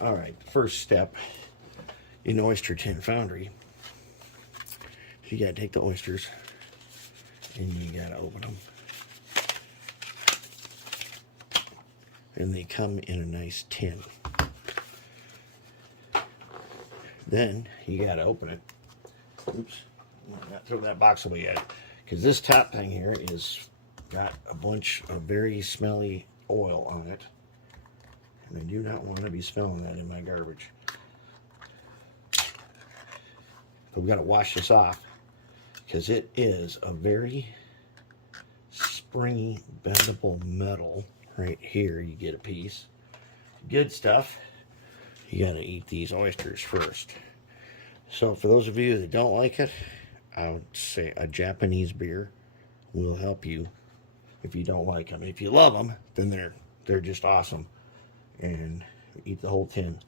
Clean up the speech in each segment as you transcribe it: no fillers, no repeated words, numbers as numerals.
All right, first step in Oyster Tin Foundry, you gotta take the oysters and you gotta open them. And they come in a nice tin. Then you gotta open it. Oops, not throw that box away yet, because this top thing here is got a bunch of very smelly oil on it, and I do not want to be smelling that in my garbage. But we got to wash this off because it is a very springy, bendable metal. Right here, you get a piece. Good stuff. You got to eat these oysters first. So for those of you that don't like it, I would say a Japanese beer will help you if you don't like them. If you love them, then they're just awesome. And eat the whole tin.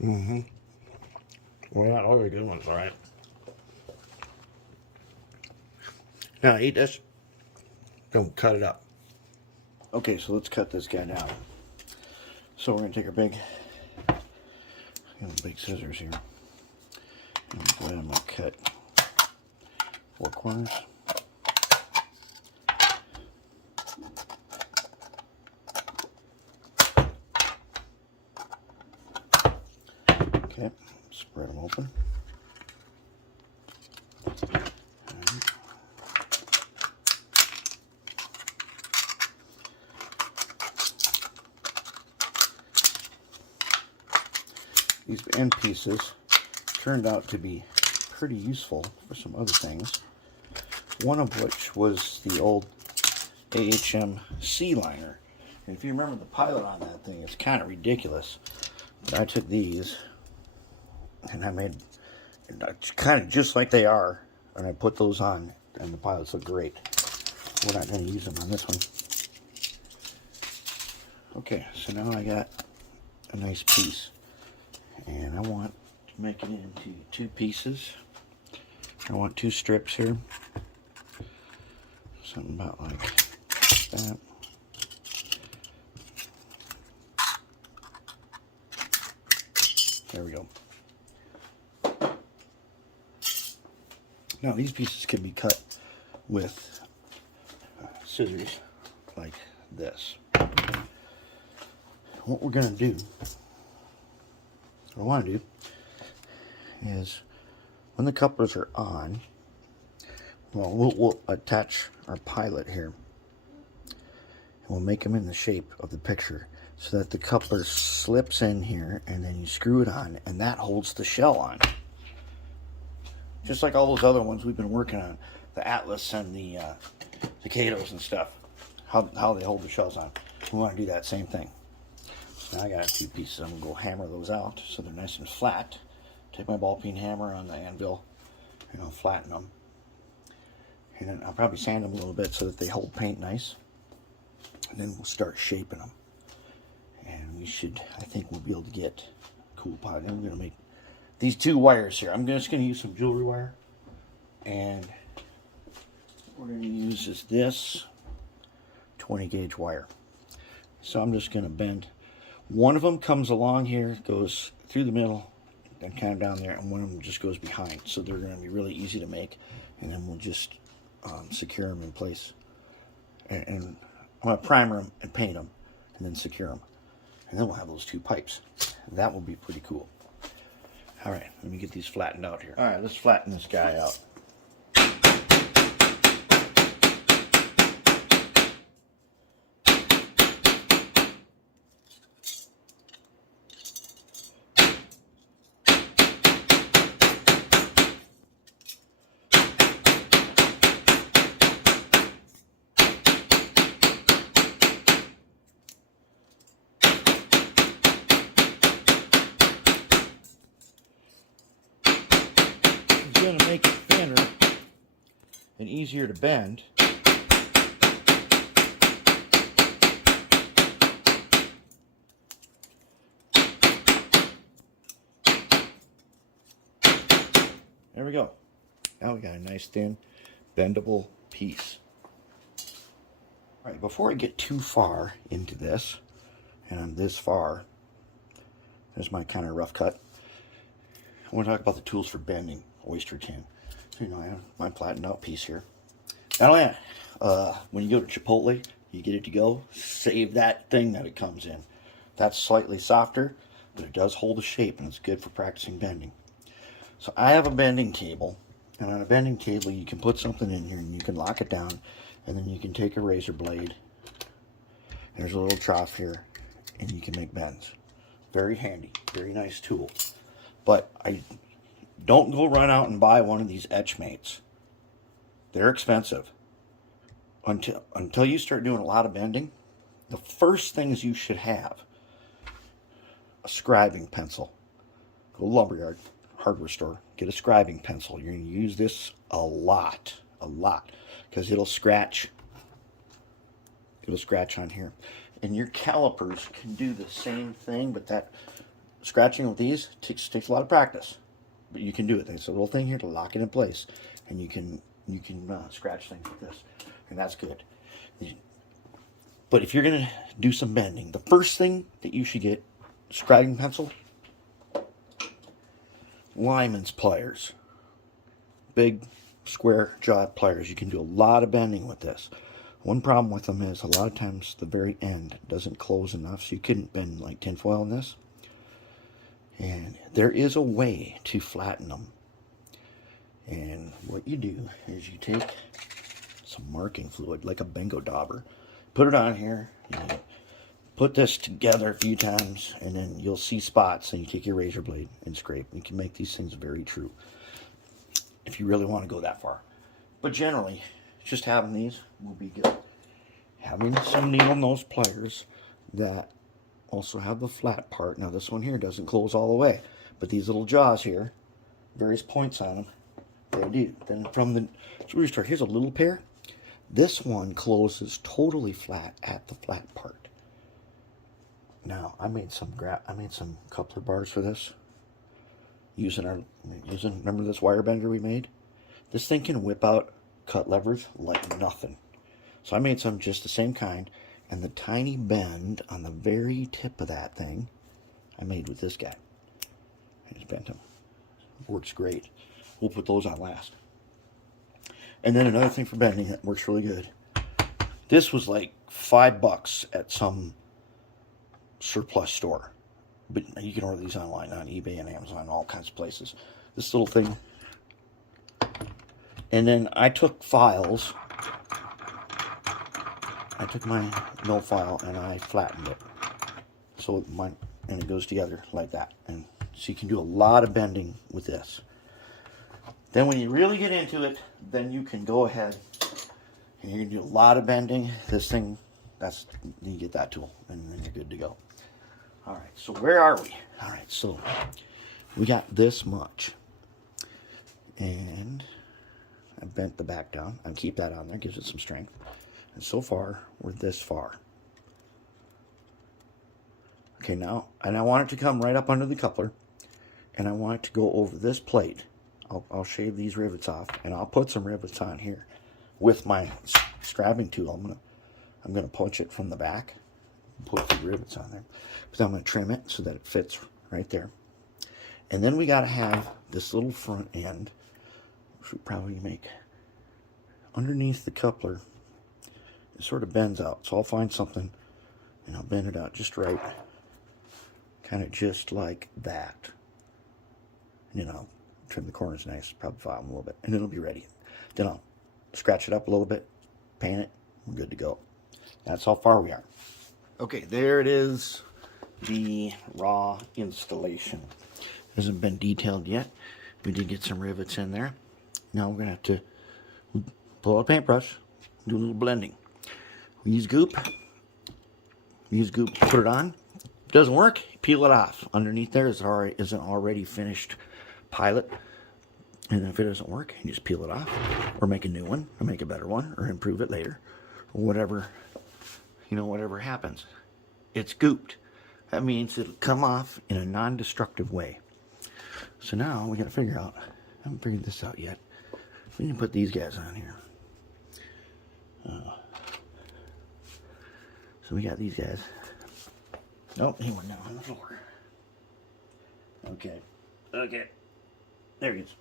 Well, not all the good ones, all right. Now eat this. Don't cut it up. Okay, so let's cut this guy down. So we're gonna take our big scissors here. And go ahead and cut 4 corners. Okay, spread them open. These end pieces turned out to be pretty useful for some other things. One of which was the old AHM sea liner. And if you remember the pilot on that thing, it's kind of ridiculous. But I took these and I made kind of just like they are, and I put those on, and the pilots look great. We're not going to use them on this one. Okay, so now I got a nice piece, and I want to make it into 2 pieces. I want 2 strips here, something about like that. There we go. Now these pieces can be cut with scissors like this. What we're going to do, what I want to do, is when the couplers are on, well, we'll attach our pilot here, and we'll make them in the shape of the picture so that the coupler slips in here, and then you screw it on, and that holds the shell on. Just like all those other ones we've been working on, the Atlas and the Gatos and stuff, how they hold the shells on. We want to do that same thing. So now I got 2 pieces. I'm going to go hammer those out so they're nice and flat. Take my ball peen hammer on the anvil, and I'll flatten them. And then I'll probably sand them a little bit so that they hold paint nice. And then we'll start shaping them. And we should, I think we'll be able to get a cool pot. And we're going to make these 2 wires here. I'm just going to use some jewelry wire. And what we're going to use is this 20 gauge wire. So I'm just going to bend. One of them comes along here, goes through the middle, then kind of down there, and one of them just goes behind. So they're going to be really easy to make. And then we'll just secure them in place. And I'm going to primer them and paint them, and then secure them. And then we'll have those 2 pipes. That will be pretty cool. All right, let me get these flattened out here. All right, let's flatten this guy out. Going to make it thinner and easier to bend. There we go. Now we got a nice thin bendable piece. All right, before I get too far into this, and I'm this far, There's my kind of rough cut. I want to talk about the tools for bending oyster tin. So, you know, I have my flattened out piece here. Not only that, when you go to Chipotle, you get it to go, save that thing that it comes in. That's slightly softer, but it does hold the shape, and it's good for practicing bending. So I have a bending table, and on a bending table you can put something in here and you can lock it down, and then you can take a razor blade. There's a little trough here, and you can make bends. Very handy, very nice tool. But I don't go run out and buy one of these etch mates. They're expensive. Until you start doing a lot of bending, the first things you should have: a scribing pencil. Go to lumberyard, hardware store, get a scribing pencil. You're going to use this a lot, because it'll scratch. It'll scratch on here. And your calipers can do the same thing, but that scratching with these takes a lot of practice. But you can do it. It's a little thing here to lock it in place, and you can scratch things with this, and that's good. But if you're going to do some bending, the first thing that you should get: scribing pencil, Lyman's pliers, big square jawed pliers. You can do a lot of bending with this. One problem with them is a lot of times the very end doesn't close enough, so you couldn't bend like tinfoil in this. And there is a way to flatten them. And what you do is you take some marking fluid, like a bingo dauber, put it on here, you put this together a few times, and then you'll see spots, and you take your razor blade and scrape. You can make these things very true if you really want to go that far. But generally, just having these will be good. Having some needle nose pliers that also have the flat part. Now this one here doesn't close all the way, but these little jaws here, various points on them, they do. Then from the jewelry store, here's a little pair. This one closes totally flat at the flat part. Now I made some coupler bars for this. Remember this wire bender we made? This thing can whip out cut levers like nothing. So I made some just the same kind, and the tiny bend on the very tip of that thing I made with this guy. I just bent them. Works great. We'll put those on last. And then another thing for bending that works really good. This was like $5 at some surplus store, but you can order these online on eBay and Amazon, all kinds of places. This little thing. And then I took files. I took my mill file and I flattened it, and it goes together like that. And so you can do a lot of bending with this. Then when you really get into it, then you can go ahead and you can do a lot of bending. This thing, you get that tool, and then you're good to go. All right, so where are we? All right, so we got this much, and I bent the back down. I keep that on there, gives it some strength. And so far, we're this far. Okay, now, and I want it to come right up under the coupler, and I want it to go over this plate. I'll shave these rivets off, and I'll put some rivets on here with my scribing tool. I'm gonna punch it from the back, and put a few rivets on there. But I'm gonna trim it so that it fits right there. And then we gotta have this little front end, which we probably make underneath the coupler. It sort of bends out, so I'll find something and I'll bend it out just right, kind of just like that. You know, trim the corners nice, probably file them a little bit, and it'll be ready. Then I'll scratch it up a little bit, paint it, we're good to go. That's how far we are. Okay, there it is, the raw installation. Hasn't been detailed yet. We did get some rivets in there. Now we're gonna have to pull out a paintbrush, do a little blending. We use goop, put it on. If it doesn't work, peel it off. Underneath there is an already finished pilot. And if it doesn't work, you just peel it off, or make a new one, or make a better one, or improve it later, or whatever, whatever happens. It's gooped. That means it'll come off in a non-destructive way. So now we got to figure out, I haven't figured this out yet. We can put these guys on here. So we got these guys. Oh, he went down on the floor. Okay. Okay. There he is.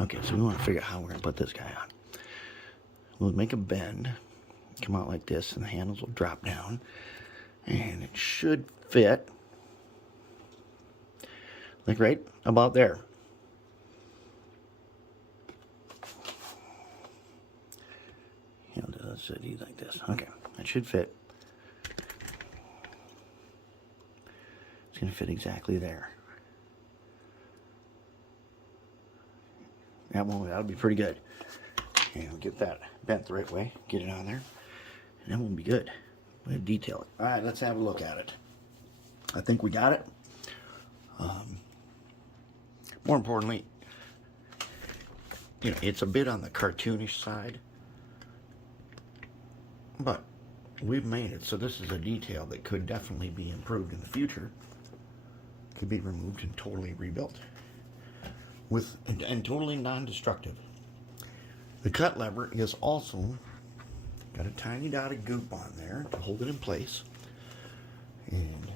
Okay, so we want to figure out how we're going to put this guy on. We'll make a bend, come out like this, and the handles will drop down. And it should fit, like right about there. You know, let's do like this. Okay, that should fit. It's going to fit exactly there. That'll be pretty good. And we'll get that bent the right way, get it on there, and then we'll be good. We'll detail it. All right, let's have a look at it. I think we got it. More importantly, you know, it's a bit on the cartoonish side, but we've made it so this is a detail that could definitely be improved in the future. Could be removed and totally rebuilt and totally non-destructive. The cut lever is also got a tiny dot of goop on there to hold it in place. And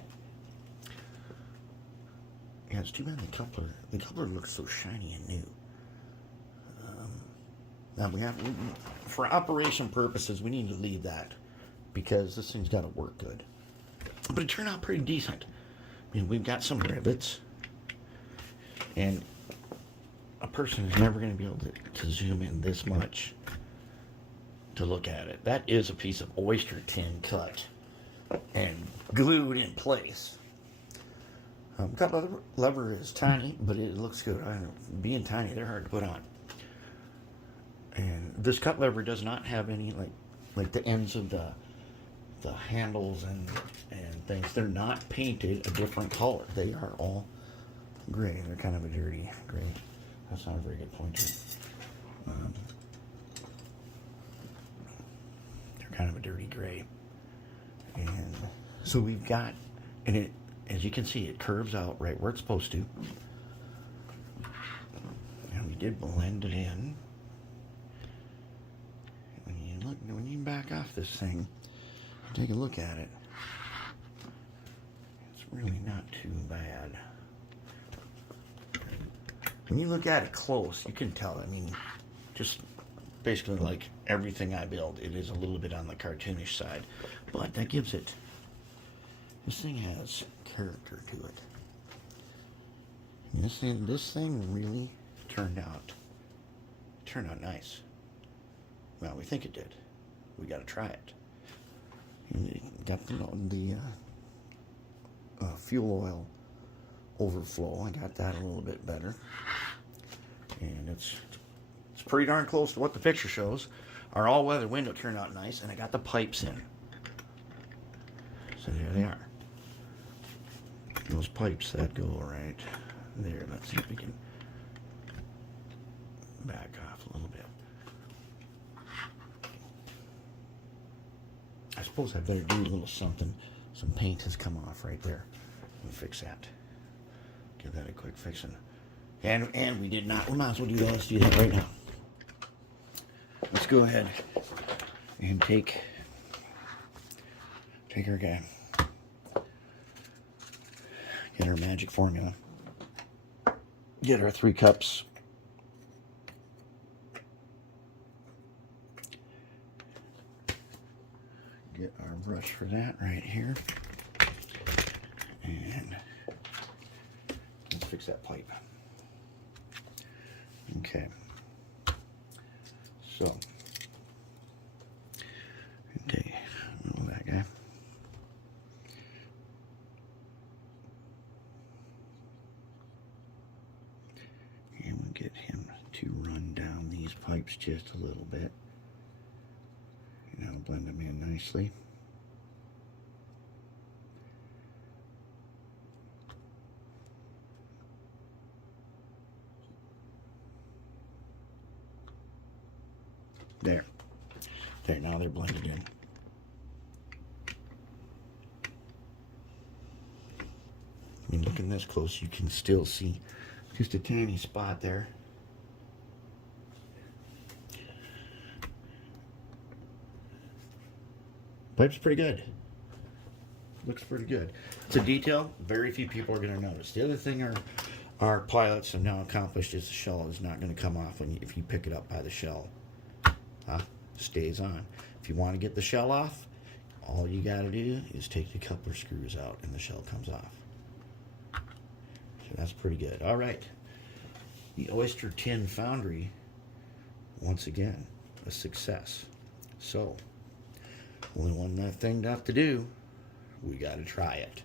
yeah, it's too bad the coupler looks so shiny and new. Now we have, for operation purposes, we need to leave that because this thing's got to work good. But it turned out pretty decent. I mean, we've got some rivets, and a person is never going to be able to zoom in this much to look at it. That is a piece of oyster tin cut and glued in place. Cut lever is tiny, but it looks good. I don't know, being tiny, they're hard to put on. And this cut lever does not have any like the ends of the handles and things. They're not painted a different color. They are all gray. They're kind of a dirty gray. That's not a very good pointer. They're kind of a dirty gray. And so we've got, and it, as you can see, it curves out right where it's supposed to. And we did blend it in. When you back off this thing, take a look at it. It's really not too bad. When you look at it close, you can tell. I mean, just basically like everything I build, it is a little bit on the cartoonish side, but that gives it. This thing has character to it. And this thing really turned out nice. Well, we think it did. We got to try it. And it got the fuel oil overflow. I got that a little bit better, and it's pretty darn close to what the picture shows. Our all-weather window turned out nice, and I got the pipes in. So there they are. Those pipes that go right there. Let's see if we can back off a little bit. I suppose I better do a little something. Some paint has come off right there. We'll fix that. Give that a quick fixing. And we did not. We might as well do that. Let's do that right now. Let's go ahead and take our guy. Get our magic formula. Get our 3 cups. Get our brush for that right here. And let's fix that pipe. Okay. So, take that guy. And we'll get him to run down these pipes just a little bit. And that'll blend them in nicely. There. Now they're blended in. I mean, looking this close, you can still see just a tiny spot there. Pipe's pretty good. looks pretty good. It's a detail very few people are going to notice. The other thing our pilots have now accomplished is the shell is not going to come off if you pick it up by the shell. Stays on. If you want to get the shell off, all you got to do is take the coupler screws out and the shell comes off. So that's pretty good. All right. The Oyster Tin Foundry, once again, a success. So, only one thing left to do. We got to try it.